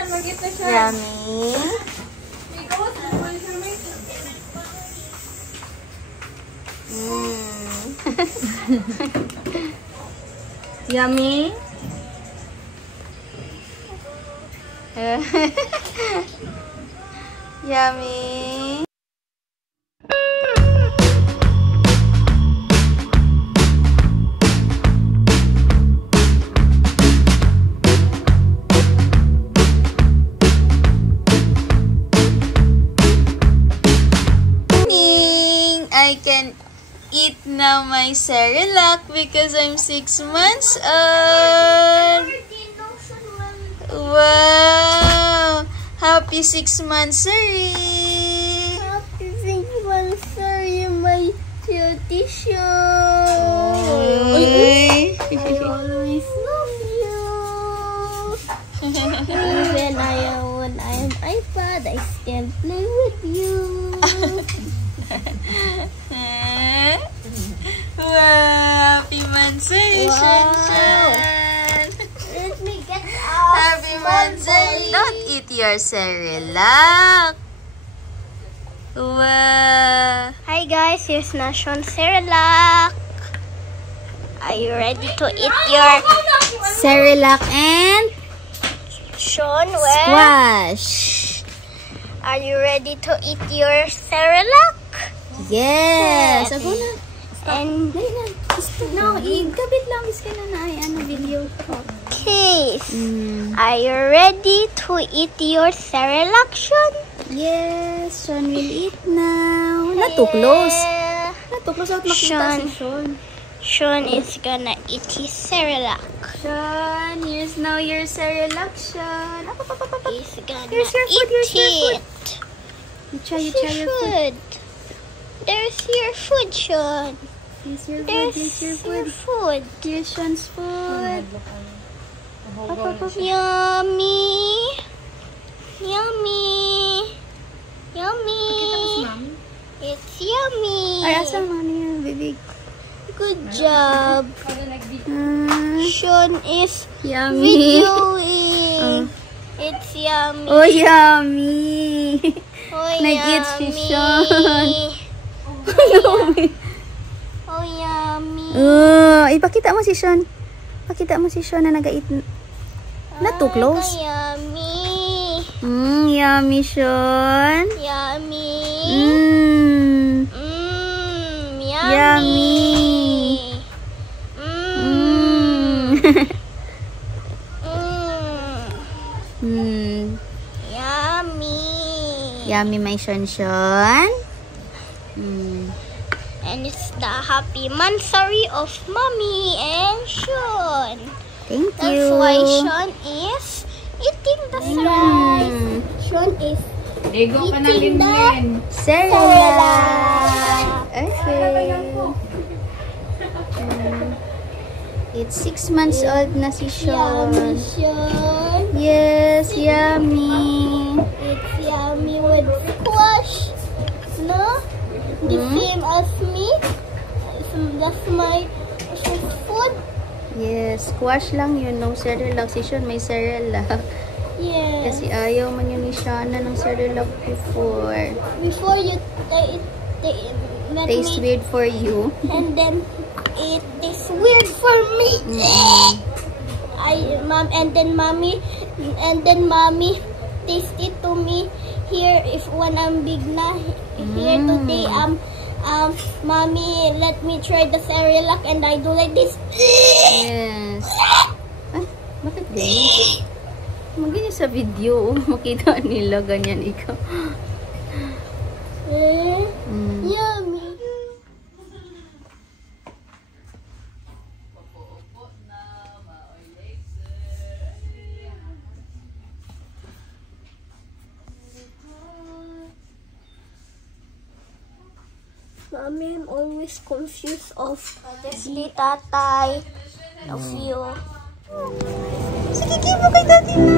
Yummy. Yummy. Yummy. I can eat now my Cerelac because I'm 6 months old. Wow! Happy 6 months, Sari! Happy 6 months, Sari, my cutie show! I always love you! Even when I am iPad, I still play with you! Wow! Happy Mansay, Shanshan! Let me get out! Happy Mansay! Don't eat your Cerelac! Wow! Hi guys, here's Nashon Cerelac. Are you ready to eat your Cerelac and Sean? squash! Are you ready to eat your Cerelac? Yes! Ako na! And No, ikabit lang. Is ka na video. okay. Are you ready to eat your Cerelac, Sean? Yes, Sean will eat now. Not too close. Yeah. Not too close. Out makita si Sean. Sean is gonna eat his Cerelac. Sean, here's now your Cerelac, Sean. He's gonna Here's your food, eat here's your food. it. You try your food. There's your food, Sean. Here's your food, There's here's your your food. food. Here's Sean's food. Yummy. Yummy. Yummy. It's yummy. Ay, asan mami yung bibig? Good job. Sean is Yummy. videoing. It's yummy. Oh, yummy. Oh, Nag-eat si yummy. Sean. Oh, yummy. Ipakita mo si Sean. Pakita mo si Sean na nag-eat. Not too close. Yummy. Yummy, Sean. Yummy. Yummy. Yummy. Yummy, my Sean. And it's the happy monthsary of Mommy and Sean. Thank you. That's why Sean is eating the Cerelac. Sean is eating the Cerelac. Okay. It's 6 months old na si Sean. Yummy, Sean. Yes, yummy. It's yummy with squash. No? The same as me. That's my food. Yes, squash lang yun. No Cerelac. Si Sean may Cerelac. Yeah. Kasi ayaw man yun ni Shana ng Cerelac before. Before you let Tastes me, weird for you. and then it tastes weird for me. And then mommy taste it to me here when I'm big na. Here today mommy let me try the Cerelac and I do like this. Yes. Ay, bakit ganyan? Magiging sa video, makita nila ganyan ikaw. Yummy. Mommy, I'm always confused of the tatay of you. Sige, give mo kay daddy na.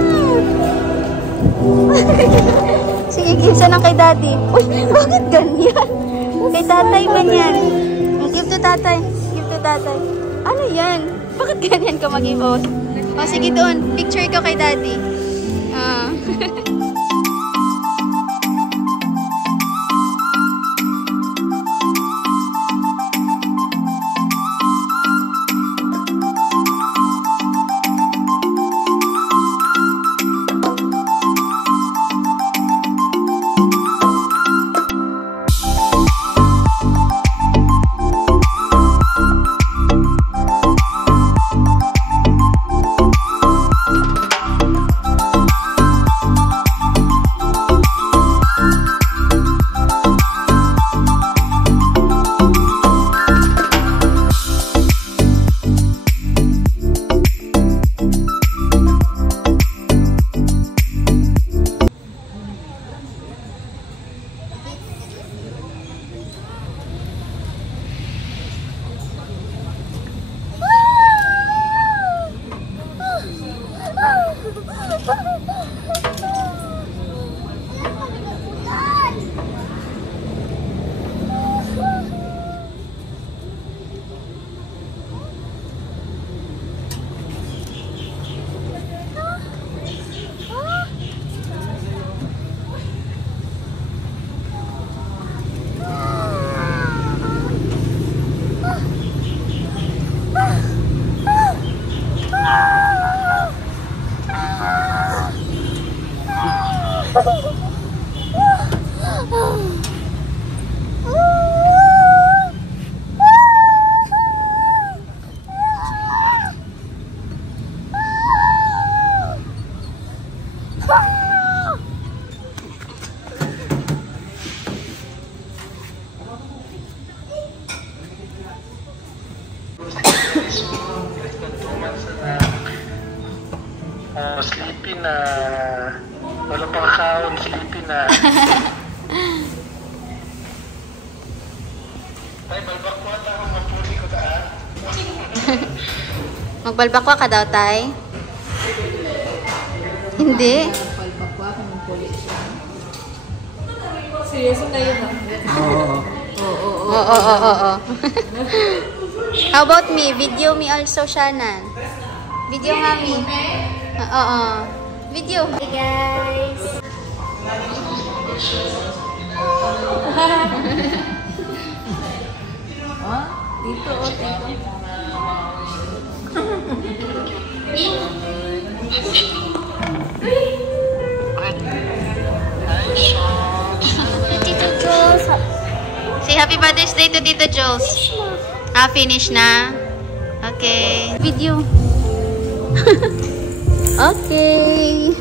Sige, give sana kay daddy. Uy, bakit ganyan? Kay tatay man yan. Give to tatay. Give to tatay. Ano yan? Bakit ganyan ka mag-give out? O, sige doon. Picture ka kay daddy. Sleepy na. Wala pang kaon, sleepy na. Tay, balbak mo ata kung mapuli ko taan. Magbalbakwa ka daw, Tay? Hindi. Balbakwa kung mapuli siya. Seryoso na yun, Oo. How about me? Video me also, Shannon. Video nga me. Oo. Video. Hey, guys. Dito, dito. Tito Jules. Say happy Father's Day to Tito Jules. Finish na? Okay. Video. Okay.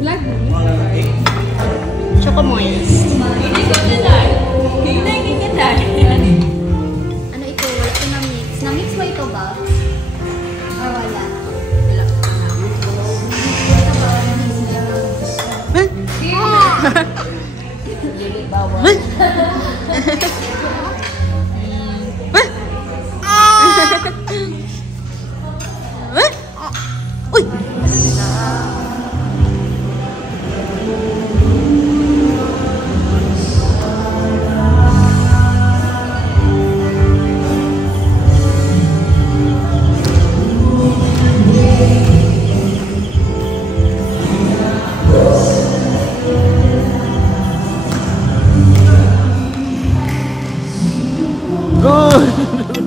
Vlog mo. Choco Moist. Ano ito? Wala ito na mix. Na-mix mo ito ba? Or wala? Uy! Good!